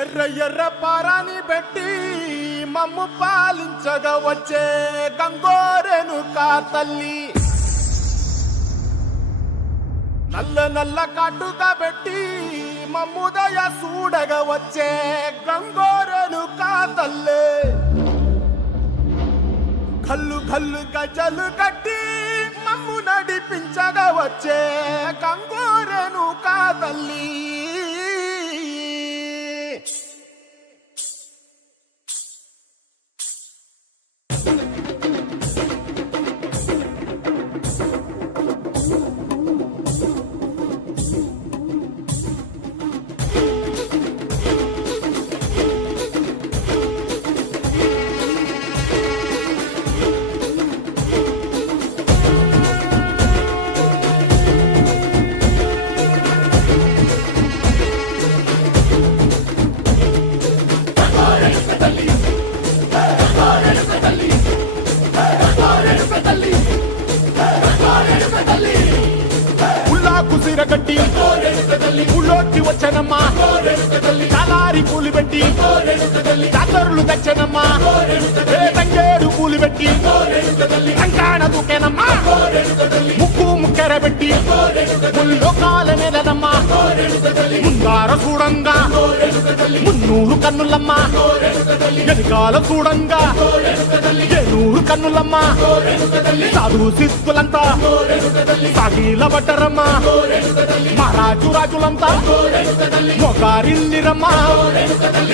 ఎర్ర ఎర్ర పారాని పెట్టి మమ్ము పాలించగా వచ్చే గంగోరెను కా తల్లి, నల్ల నల్ల కాటుగా పెట్టి మమ్ముదయ చూడగా వచ్చే గంగోరెను కా తల్లి, కల్లు కల్లు గజలు కట్టి మమ్ము నడిపించగా వచ్చే గంగోరెను కా తల్లి. కుసిరగట్టి ఊళ్ళోకి వచ్చనమ్మా, చాలారి పూలు పెట్టి జాతరులు తెచ్చనమ్మా, తంగేడు పూలు పెట్టి కంకాణ దూకేనమ్మా, ముక్కు ముక్కెర పెట్టి ముల్లోకాల మీదనమ్మా, ముందార చూడంగా మున్నూరు కన్నులమ్మా, వెనుకాల చూడంగా ఏనూరు కన్నులమ్మా, సాధు సిద్ధులంతా సాగిల పట్టరమ్మా, మహారాజు రాజులంతా మొగారిల్లిరమ్మా,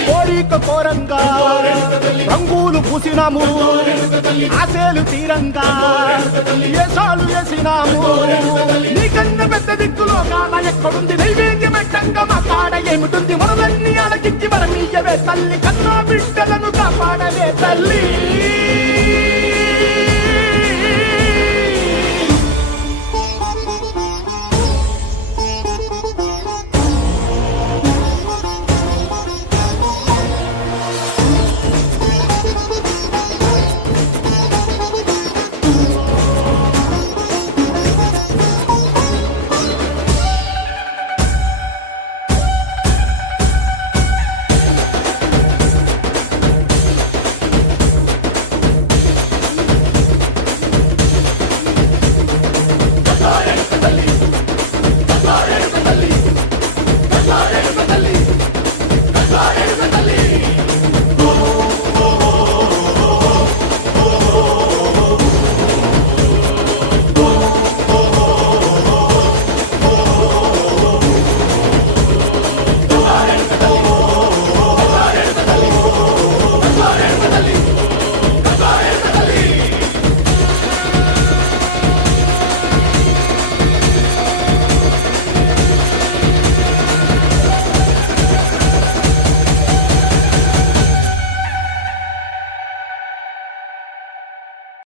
కోరిక కోరంగా రంగులు పూసినాము, ఆశలు తీరంగా ఏసాలు వేసినాము, నీకన్నా పెద్ద దిక్కులో కాన ఎక్కడుంది, నైవేద్యం పెట్టంగా మా కాడ ఏమిటుంది, మనలన్నీ అడగిచ్చి వరమీయవే తల్లి, కన్నా బిడ్డలను